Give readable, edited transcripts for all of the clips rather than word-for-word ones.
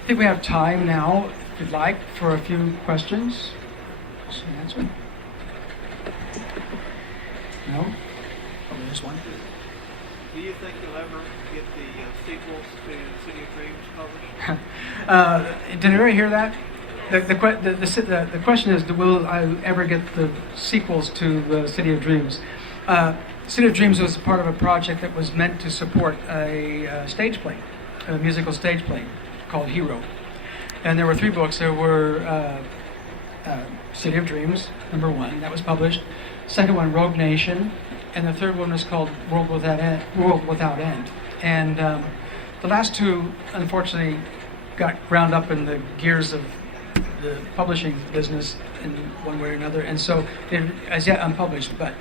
I think we have time now, if you'd like, for a few questions. Just an answer. No? Oh, there's one. Do you think you'll ever get the sequels to City of Dreams published? Did everybody hear that? The question is, will I ever get the sequels to the City of Dreams? City of Dreams was part of a project that was meant to support a stage play, a musical stage play called Hero. And there were 3 books. There were City of Dreams, number 1, that was published. Second one, Rogue Nation. And the third one was called World Without End. And the last 2, unfortunately, got ground up in the gears of the publishing business in one way or another. And so they're as yet unpublished, but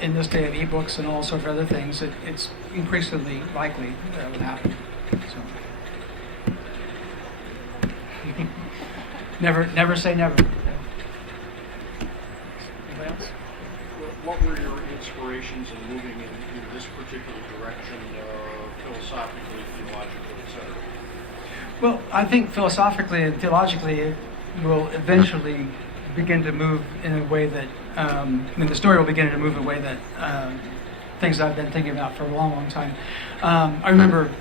in this day of ebooks and all sorts of other things, it's increasingly likely that will happen. So. Never say never. Anybody else? What were your inspirations in moving in this particular direction, philosophically, theologically, etc.? Well, I think philosophically and theologically it will eventually begin to move in a way that, the story will begin to move in a way that things I've been thinking about for a long, long time. I remember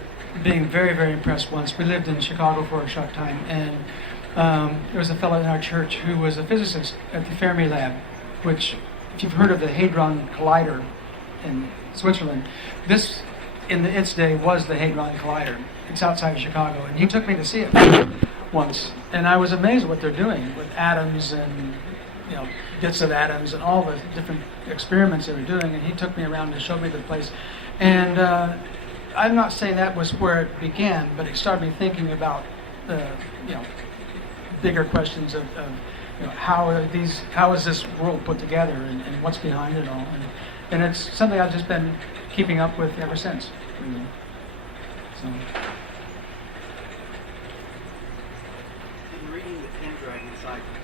being very, very impressed once. We lived in Chicago for a short time, and there was a fellow in our church who was a physicist at the Fermi Lab, which, if you've heard of the Hadron Collider in Switzerland, this, in its day, was the Hadron Collider. It's outside of Chicago, and he took me to see it once, and I was amazed at what they're doing with atoms and bits of atoms and all the different experiments they were doing. And he took me around and showed me the place. And I'm not saying that was where it began, but it started me thinking about bigger questions of how is this world put together and what's behind it all. And it's something I've just been keeping up with ever since. Really. So. In reading the Pendragon Cycle,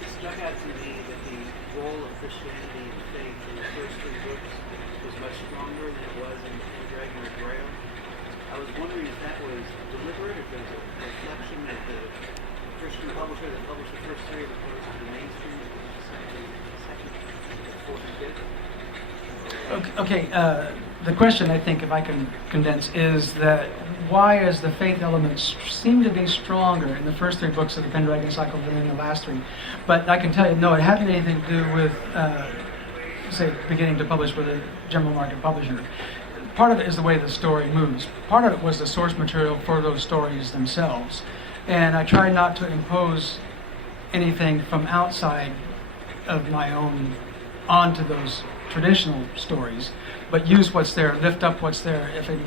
it stuck out to me that the role of Christianity and faith in the first 3 books was much stronger than it was in the Pendragon or Grail. I was wondering if that was deliberate, if there was a reflection of the Christian publisher that published the first 3 as opposed to the mainstream that was the second, 4th, and 5th. Okay, the question, I think, if I can condense, is that why is the faith element seem to be stronger in the first 3 books of the Pendragon Cycle than in the last 3? But I can tell you, no, it hadn't anything to do with, say, beginning to publish with a general market publisher. Part of it is the way the story moves. Part of it was the source material for those stories themselves. And I tried not to impose anything from outside of my own onto those traditional stories, but use what's there, lift up what's there. If in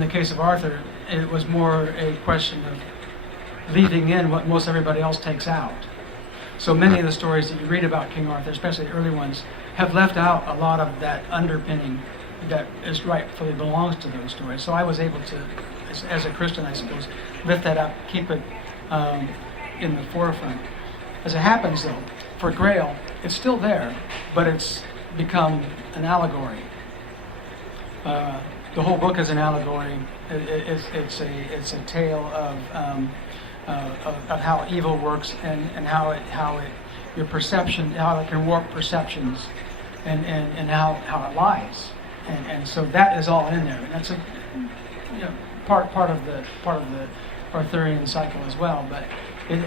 the case of Arthur, it was more a question of leaving in what most everybody else takes out. So many of the stories that you read about King Arthur, especially the early ones, have left out a lot of that underpinning that is rightfully belongs to those stories. So I was able to, as a Christian, I suppose, lift that up, keep it in the forefront. As it happens, though, for Grail, it's still there, but it's become an allegory. The whole book is an allegory. It's a tale of how evil works and how your perception, how it can warp perceptions, and how it lies. And so that is all in there. And that's part of the Arthurian cycle as well. But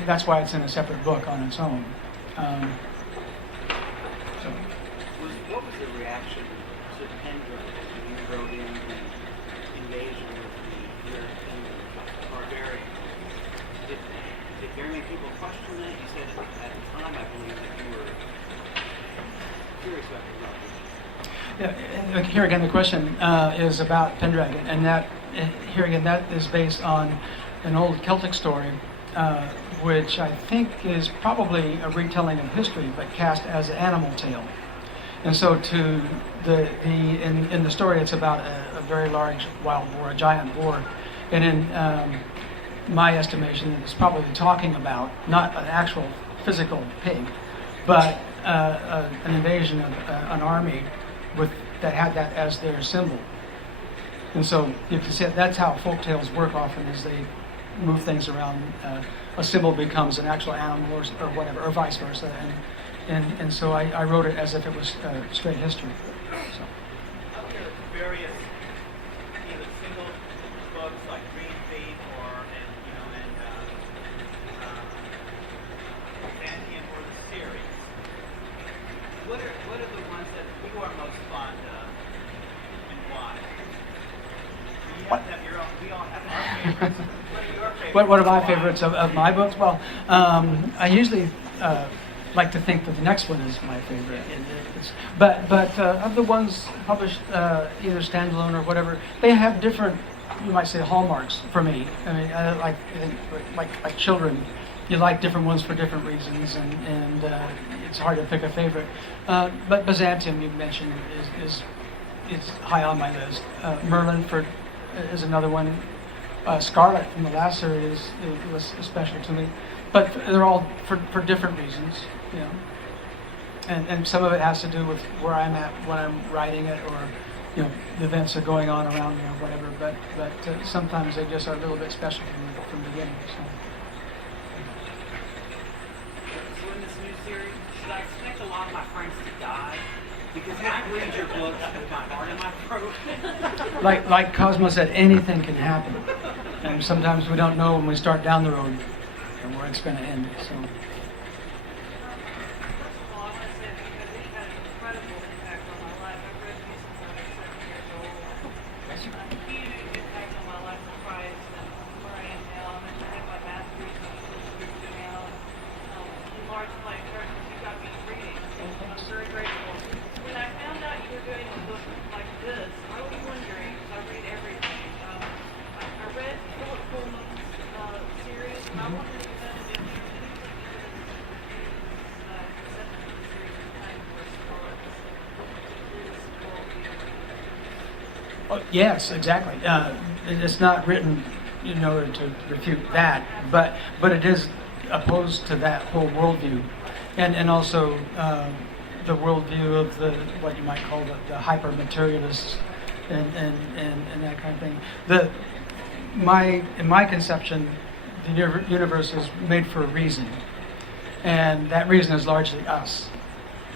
that's why it's in a separate book on its own. What was the reaction to Pendragon when you wrote in the invasion of the European barbarians? Did very many people question that? You said at the time, I believe, that you were curious about the Yeah, here again, the question is about Pendragon, and that here again, that is based on an old Celtic story, which I think is probably a retelling of history, but cast as an animal tale. And so, in the story, it's about a very large wild boar, a giant boar, and in my estimation, it's probably talking about not an actual physical pig, but an invasion of an army that had that as their symbol. And so you can see that's how folk tales work often, is they move things around. A symbol becomes an actual animal or whatever, or vice versa. And so I wrote it as if it was straight history. So. Are there various either single books like Green Thief or Byzantium or the series? What are the ones that you are most fond of and why? You have to have your own. We all have our favorites. What are your favorites? What are my Why? favorites of my books? Well, I usually like to think that the next one is my favorite. But of the ones published either standalone or whatever, they have different, you might say, hallmarks for me. I mean, like children, you like different ones for different reasons, and it's hard to pick a favorite. But Byzantium, you mentioned, is high on my list. Merlin is another one. Scarlet from the last series was special to me, but they're all for different reasons, you know. And some of it has to do with where I'm at when I'm writing it, or you know, the events are going on around me or whatever. But sometimes they just are a little bit special from the beginning. So in this new series, should I expect a lot of my friends to die? Because I read your books with my heart in my throat. Like Cosmo said, anything can happen, and sometimes we don't know when we start down the road and where it's going to end. So. First of all, I want to say that you've had an incredible impact on my life. I've read you since I was 7 years old. A huge impact on my life, surprised and where I am now. I have my master's in literature now. In large part, you got me reading. I'm very grateful. When I found out you were doing a book like this, I was wondering, because I read everything. I read Philip Pullman's series, and I wondered if that had been Oh, yes, exactly. It's not written in order to refute that, but it is opposed to that whole worldview, and also the worldview of the what you might call the hyper materialists and that kind of thing. In my conception, the universe is made for a reason, and that reason is largely us.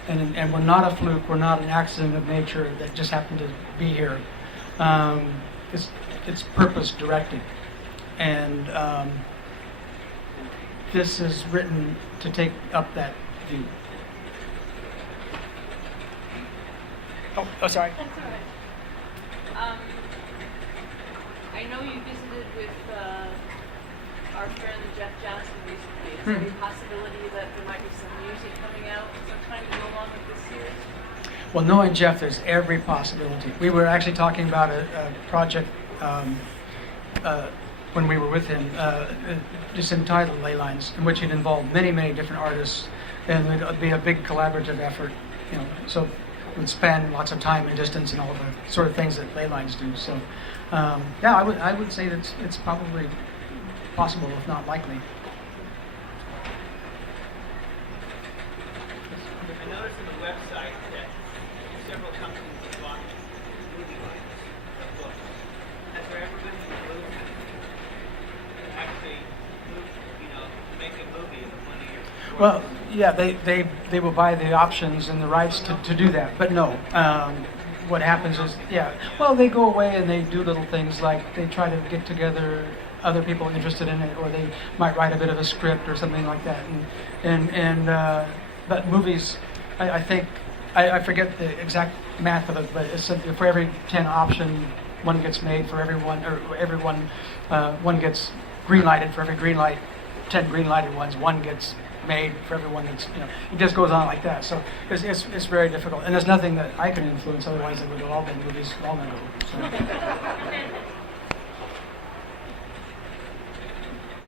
And we're not a fluke. We're not an accident of nature that just happened to be here. It's purpose directed, and this is written to take up that view. Oh, sorry. That's all right. I know you visited with our friend Jeff Johnson recently. Is there any possibility that there might be some music coming out sometime to go along with this series? Well, knowing Jeff, there's every possibility. We were actually talking about a project when we were with him, just entitled Ley Lines, in which it involved many, many different artists, and it would be a big collaborative effort. You know, so it would span lots of time and distance and all the sort of things that ley lines do. So, yeah, I would say that it's probably possible, if not likely. I noticed on the website that several companies have bought movie rights of books. Has there ever been a move to actually make a movie of one of your works? Well, yeah, they will buy the options and the rights to do that, but no. What happens is, yeah, well, they go away and they do little things like they try to get together other people interested in it, or they might write a bit of a script or something like that. But movies, I think, I forget the exact math of it, but it's for every 10 option, one gets made. For everyone, one gets green lighted. For every green light, 10 green lighted ones, one gets made. For everyone that's, it just goes on like that. So it's very difficult, and there's nothing that I can influence. Otherwise, it would have all been movies long ago. So.